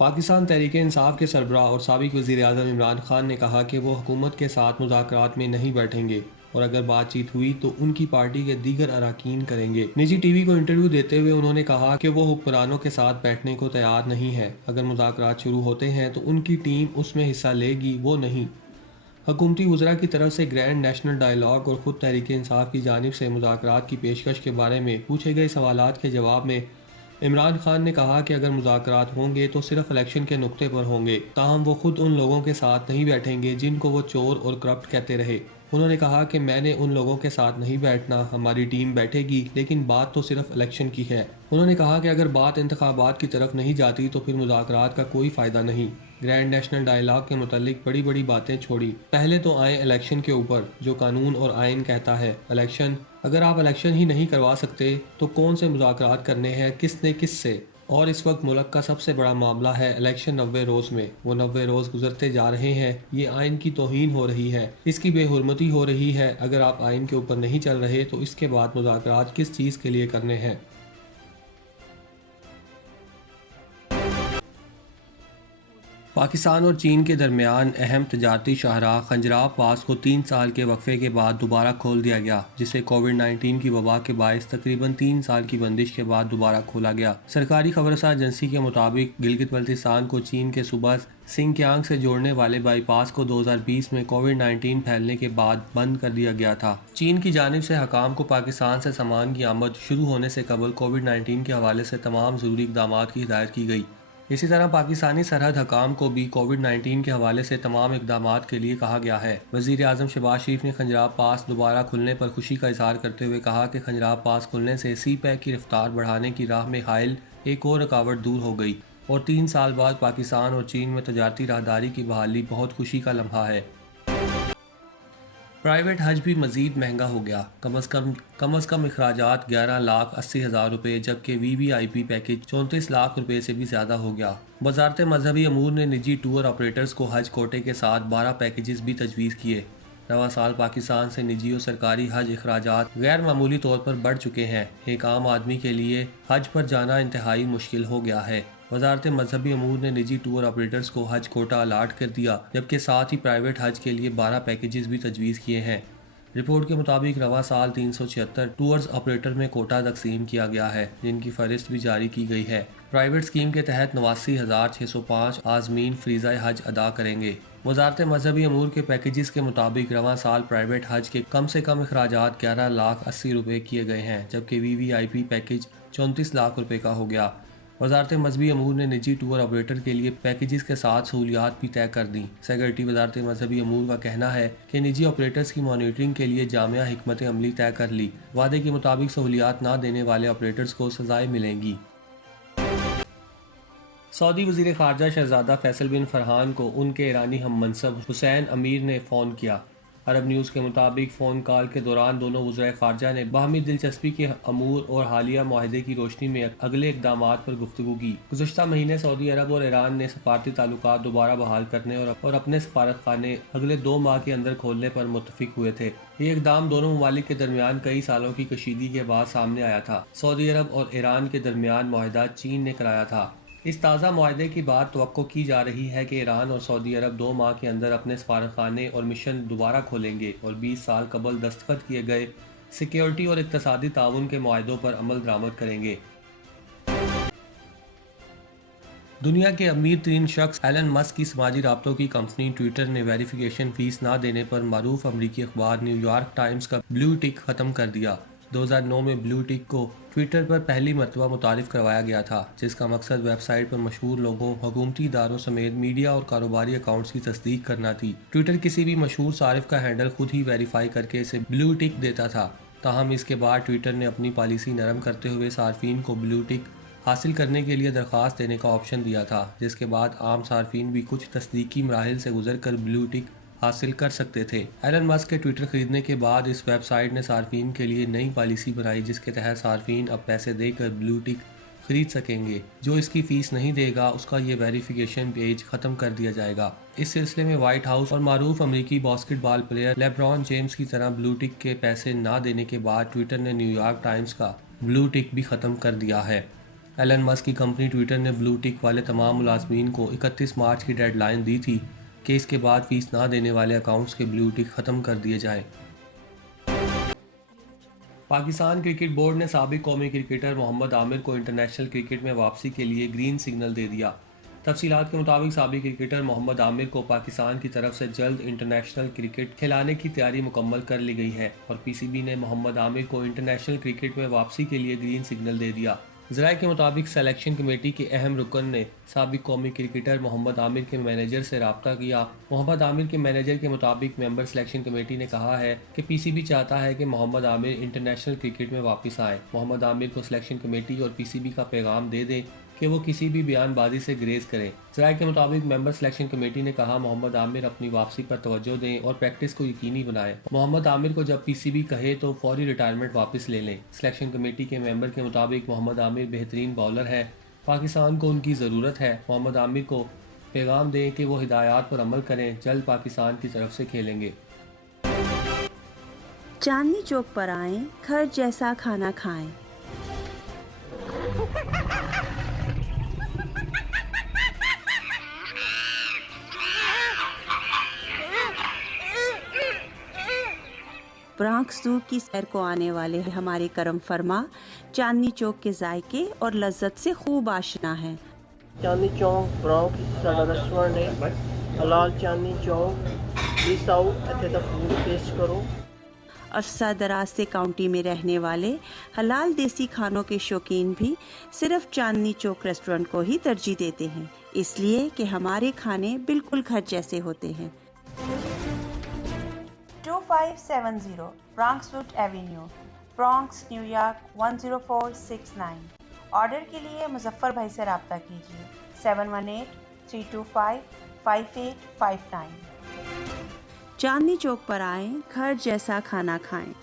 पाकिस्तान तहरीक इंसाफ के सरबराह और साबिक वज़ीर-ए-आज़म इमरान खान ने कहा कि वो हुकूमत के साथ मुज़ाकरात में नहीं बैठेंगे और अगर बातचीत हुई तो उनकी पार्टी के दीगर अरकान करेंगे। निजी टीवी को इंटरव्यू देते हुए उन्होंने कहा कि वो हुक्मरानों के साथ बैठने को तैयार नहीं है। अगर मुज़ाकरात शुरू होते हैं तो उनकी टीम उसमें हिस्सा लेगी, वो नहीं। हुकूमती वज़रा की तरफ से ग्रैंड नेशनल डायलॉग और ख़ुद तहरीक इंसाफ की जानिब से मुज़ाकरात की पेशकश के बारे में पूछे गए सवालात के जवाब में इमरान खान ने कहा कि अगर मुज़ाकरात होंगे तो सिर्फ इलेक्शन के नुक्ते पर होंगे, ताहम वो खुद उन लोगों के साथ नहीं बैठेंगे जिनको वो चोर और करप्ट कहते रहे। उन्होंने कहा कि मैंने उन लोगों के साथ नहीं बैठना, हमारी टीम बैठेगी, लेकिन बात तो सिर्फ इलेक्शन की है। उन्होंने कहा कि अगर बात इंतखाबात की तरफ नहीं जाती तो फिर मुज़ाकरात का कोई फ़ायदा नहीं। ग्रैंड नेशनल डायलॉग के मुतालिक बड़ी बड़ी बातें छोड़ी, पहले तो आए इलेक्शन के ऊपर, जो कानून और आइन कहता है इलेक्शन। अगर आप इलेक्शन ही नहीं करवा सकते तो कौन से मुज़ाकरात करने हैं, किसने किससे। और इस वक्त मुल्क का सबसे बड़ा मामला है इलेक्शन 90 रोज़ में। वो 90 रोज़ गुजरते जा रहे हैं, ये आइन की तौहीन हो रही है, इसकी बेहुरमती हो रही है। अगर आप आइन के ऊपर नहीं चल रहे तो इसके बाद मुज़ाकरात किस चीज़ के लिए करने हैं। पाकिस्तान और चीन के दरमियान अहम तजारती शाहराह खंजराह पास को 3 साल के वक्फे के बाद दोबारा खोल दिया गया, जिसे कोविड-19 की वबा के बायस तकरीबन 3 साल की बंदिश के बाद दोबारा खोला गया। सरकारी खबरसार एजेंसी के मुताबिक गिलगित बल्तिस्तान को चीन के सूबा सिंकियांग से जोड़ने वाले बाईपास को 2020 में कोविड-19 फैलने के बाद बंद कर दिया गया था। चीन की जानिब से हकाम को पाकिस्तान से सामान की आमद शुरू होने से कबल कोविड-19 के हवाले से तमाम ज़रूरी इक़दामात की हिदायत की गई। इसी तरह पाकिस्तानी सरहद हकाम को भी कोविड-19 के हवाले से तमाम इक़दामात के लिए कहा गया है। वज़ीर-ए-आज़म शहबाज शरीफ ने खंजराह पास दोबारा खुलने पर खुशी का इज़हार करते हुए कहा कि खंजराह पास खुलने से सी पैक की रफ्तार बढ़ाने की राह में हायल एक और रुकावट दूर हो गई और 3 साल बाद पाकिस्तान और चीन में तजारती राहदारी की बहाली बहुत खुशी का लम्हा है। प्राइवेट हज भी मज़ीद महंगा हो गया। कम अज़ कम अखराजात 11,80,000 रुपये, जबकि VVIP पैकेज 34 लाख रुपये से भी ज़्यादा हो गया। वज़ारत मजहबी अमूर ने निजी टूर ऑपरेटर्स को हज कोटे के साथ 12 पैकेजेस भी तजवीज़ किए। रवां साल पाकिस्तान से निजी और सरकारी हज अखराजात गैर मामूली तौर पर बढ़ चुके हैं। एक आम आदमी के लिए हज पर जाना इंतहाई मुश्किल हो गया है। वज़ारत मजहबी अमूर ने निजी टूर ऑपरेटर्स को हज कोटा अलाट कर दिया, जबकि साथ ही प्राइवेट हज के लिए 12 पैकेजेस भी तजवीज़ किए हैं। रिपोर्ट के मुताबिक रवां साल 376 टूर्स ऑपरेटर में कोटा तकसीम किया गया है, जिनकी फहरिस्त भी जारी की गई है। प्राइवेट स्कीम के तहत 89,605 आज़मीन फ़रीज़ा हज अदा करेंगे। वज़ारत मजहबी अमूर के पैकेजेस के मुताबिक रवां साल प्राइवेट हज के कम से कम अखराजात 11,80,000 रुपये किए गए हैं, जबकि VVIP पैकेज 34 लाख रुपये का हो गया। वज़ारत मजहबी अमूर ने निजी टूर ऑपरेटर के लिए पैकेजेस के साथ सहूलियात भी तय कर दी। सेक्रेटरी वज़ारत मजहबी अमूर का कहना है कि निजी ऑपरेटर्स की मॉनिटरिंग के लिए जामिया हिकमत अमली तय कर ली। वादे के मुताबिक सहूलियात ना देने वाले ऑपरेटर्स को सजाएं मिलेंगी। सऊदी वज़ीर ख़ारजा शहज़ादा फैसल बिन फरहान को उनके ईरानी हम मनसब हुसैन अमीर ने फ़ोन किया। अरब न्यूज़ के मुताबिक फ़ोन कॉल के दौरान दोनों वज़राए ख़ारजा ने बाहमी दिलचस्पी के अमूर और हालिया माहदे की रोशनी में अगले इक़दामात पर गुफ्तगू की। गुज़श्ता महीने सऊदी अरब और ईरान ने सफ़ारती ताल्लुकात दोबारा बहाल करने और अपने सफारत खाने अगले 2 माह के अंदर खोलने पर मुत्तफ़िक हुए थे। ये इक़दाम दोनों ममालिक के दरमियान कई सालों की कशीदगी के बाद सामने आया था। सऊदी अरब और ईरान के दरमियान मुआहदा चीन ने कराया था। इस ताज़ा मुआहदे की बात तवक्को की जा रही है कि ईरान और सऊदी अरब 2 माह के अंदर अपने सफारतखाने और मिशन दोबारा खोलेंगे और 20 साल कबल दस्तखत किए गए सिक्योरिटी और इक़्तिसादी ताउन के मुआहदों पर अमल दरामद करेंगे। दुनिया के अमीर तरीन शख्स एलन मस्क की समाजी राब्तों की कंपनी ट्विटर ने वेरिफिकेशन फ़ीस ना देने पर मारूफ अमरीकी अखबार न्यूयॉर्क टाइम्स का ब्लू टिक ख़त्म कर दिया। 2009 में ब्लू टिक को ट्विटर पर पहली मरतबा मुतारिफ करवाया गया था, जिसका मकसद वेबसाइट पर मशहूर लोगों, हुकूमती इदारों समेत मीडिया और कारोबारी अकाउंट्स की तस्दीक करना थी। ट्विटर किसी भी मशहूर सारिफ का हैंडल खुद ही वेरीफाई करके इसे ब्लू टिक देता था। ताहम इसके बाद ट्विटर ने अपनी पॉलिसी नरम करते हुए सार्फिन को ब्लू टिक हासिल करने के लिए दरख्वास्त देने का ऑप्शन दिया था, जिसके बाद आम सार्फिन भी कुछ तस्दीकी मराहिल से गुजर कर ब्लू टिक हासिल कर सकते थे। एलन मस्क के ट्विटर खरीदने के बाद इस वेबसाइट ने सार्फिन के लिए नई पॉलिसी बनाई, जिसके तहत सार्फिन अब पैसे देकर ब्लू टिक खरीद सकेंगे। जो इसकी फ़ीस नहीं देगा उसका ये वेरिफिकेशन पेज ख़त्म कर दिया जाएगा। इस सिलसिले में वाइट हाउस और मारूफ अमरीकी बास्केटबॉल प्लेयर लेब्रॉन जेम्स की तरह ब्लू टिक के पैसे ना देने के बाद ट्विटर ने न्यूयॉर्क टाइम्स का ब्लू टिक भी ख़त्म कर दिया है। एलन मस्क की कंपनी ट्विटर ने ब्लू टिक वाले तमाम मुलाजमीन को 31 मार्च की डेडलाइन दी थी कि इसके बाद फीस ना देने वाले अकाउंट्स के ब्लू टिक ख़त्म कर दिए जाएं। पाकिस्तान क्रिकेट बोर्ड ने साबिक कौमी क्रिकेटर मोहम्मद आमिर को इंटरनेशनल क्रिकेट में वापसी के लिए ग्रीन सिग्नल दे दिया। तफसीलात के मुताबिक साबिक क्रिकेटर मोहम्मद आमिर को पाकिस्तान की तरफ से जल्द इंटरनेशनल क्रिकेट खिलाने की तैयारी मुकम्मल कर ली गई है और पीसीबी ने मोहम्मद आमिर को इंटरनेशनल क्रिकेट में वापसी के लिए ग्रीन सिग्नल दे दिया। ज़राए के मुताबिक सिलेक्शन कमेटी के अहम रुकन ने साबिक कौमी क्रिकेटर मोहम्मद आमिर के मैनेजर से रब्ता किया। मोहम्मद आमिर के मैनेजर के मुताबिक मेंबर सिलेक्शन कमेटी ने कहा है कि पीसीबी चाहता है कि मोहम्मद आमिर इंटरनेशनल क्रिकेट में वापस आए। मोहम्मद आमिर को सिलेक्शन कमेटी और पीसीबी का पैगाम दे दें कि वो किसी भी बयानबाजी से ग्रेज करें। ज़राए के मुताबिक मेंबर सिलेक्शन कमेटी ने कहा मोहम्मद आमिर अपनी वापसी पर तवज्जो दें और प्रैक्टिस को यकीनी बनाएं। मोहम्मद आमिर को जब पीसीबी कहे तो फौरी रिटायरमेंट वापस ले लें। सिलेक्शन कमेटी के मेंबर के मुताबिक मोहम्मद आमिर बेहतरीन बॉलर है, पाकिस्तान को उनकी ज़रूरत है। मोहम्मद आमिर को पैगाम दें कि वो हिदायत पर अमल करें, जल्द पाकिस्तान की तरफ से खेलेंगे। चांदनी चौक पर आएं, घर जैसा खाना खाएं। ब्रॉन्क्स ज़ू की सैर को आने वाले हमारे करम फरमा चांदनी चौक के जायके और लज्जत से खूब आशना है। चांदनी चौक ब्रॉन्क्स साडा रेस्टोरेंट है, हलाल चांदनी चौक। प्लीज आओ, इत्थे दा फूड टेस्ट करो। अरसा दराज से काउंटी में रहने वाले हलाल देसी खानों के शौकीन भी सिर्फ चांदनी चौक रेस्टोरेंट को ही तरजीह देते हैं, इसलिए कि हमारे खाने बिल्कुल घर जैसे होते हैं। 2570 ब्रॉन्क्सवुड एवेन्यू, ब्रॉन्क्स, न्यूयॉर्क 10469। ऑर्डर के लिए मुजफ्फर भाई से रब्ता कीजिए 718-325-5859। चांदनी चौक पर आएं, घर जैसा खाना खाएं।